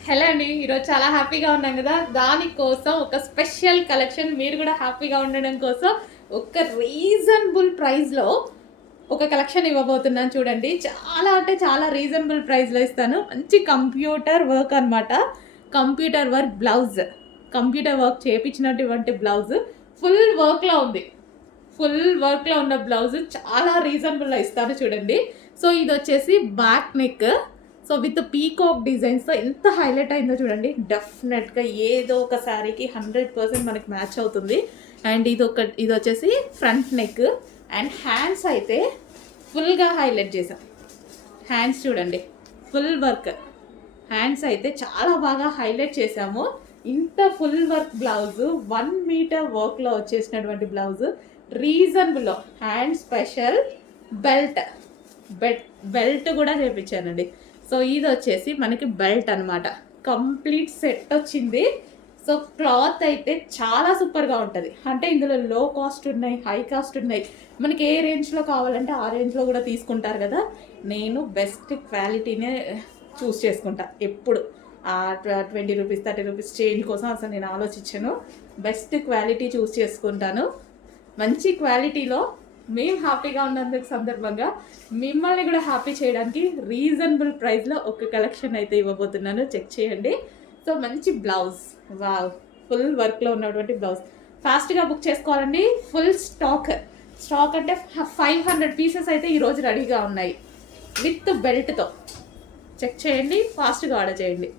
Hello అండి. ఈరోజు చాలా హ్యాపీగా ఉన్నాం కదా! దానికోసం ఒక స్పెషల్ కలెక్షన్ మీరు కూడా హ్యాపీగా ఉండడం కోసం ఒక రీజనబుల్ ప్రైస్‌లో ఒక కలెక్షన్ ఇవ్వబోతున్నాను చూడండి. చాలా అంటే చాలా రీజనబుల్ ప్రైస్‌లో ఇస్తాను. మంచి కంప్యూటర్ వర్క్ అనమాట. Computer work blouse. Computer work చేపించినటువంటి బ్లౌజ్ ఫుల్ వర్క్‌లో ఉంది. ఫుల్ వర్క్‌లో ఉన్న బ్లౌజ్ చాలా రీజనబుల్‌లో ఇస్తాను చూడండి. సో, ఇదొచ్చేసి back neck. So, with peacock డిజైన్స్‌తో ఎంత హైలైట్ అయిందో చూడండి. డెఫినెట్‌గా ఏదో ఒక శారీకి 100% మనకి మ్యాచ్ అవుతుంది. అండ్ ఇదొచ్చేసి ఫ్రంట్ నెక్. అండ్ హ్యాండ్స్ అయితే ఫుల్‌గా హైలైట్ చేశాం. హ్యాండ్స్ చూడండి. Full work. హ్యాండ్స్ అయితే చాలా బాగా హైలైట్ చేశాము. ఇంత ఫుల్ వర్క్ బ్లౌజు 1 మీటర్ వర్క్‌లో వచ్చేసినటువంటి బ్లౌజు రీజనబుల్‌లో హ్యాండ్ స్పెషల్ బెల్ట్. బెల్ట్ కూడా చేపించానండి. సో, ఇదొచ్చేసి మనకి బెల్ట్ అనమాట. కంప్లీట్ సెట్ వచ్చింది. సో, క్లాత్ అయితే చాలా సూపర్‌గా ఉంటది. అంటే ఇందులో లో కాస్ట్ ఉన్నాయి, హై కాస్ట్ ఉన్నాయి. మనకి ఏ రేంజ్‌లో కావాలంటే ఆ రేంజ్‌లో కూడా తీసుకుంటారు కదా! నేను బెస్ట్ క్వాలిటీనే చూస్ చేసుకుంటా ఎప్పుడు. 20 రూపీస్, 30 రూపీస్ చేంజ్ కోసం అసలు నేను ఆలోచించను. బెస్ట్ క్వాలిటీ చూస్ చేసుకుంటాను. మంచి క్వాలిటీలో మేము హ్యాపీగా ఉన్నందుకు సందర్భంగా మిమ్మల్ని కూడా హ్యాపీ చేయడానికి రీజనబుల్ ప్రైస్‌లో ఒక కలెక్షన్ అయితే ఇవ్వబోతున్నాను. చెక్ చేయండి. సో, మంచి బ్లౌజ్. వావ్! ఫుల్ వర్క్‌లో ఉన్నటువంటి బ్లౌజ్. ఫాస్ట్‌గా బుక్ చేసుకోవాలండి. Full stock. స్టాక్ అంటే 500 పీసెస్ అయితే ఈరోజు రెడీగా ఉన్నాయి. విత్ బెల్ట్‌తో. చెక్ చేయండి. ఫాస్ట్‌గా ఆర్డర్ చేయండి.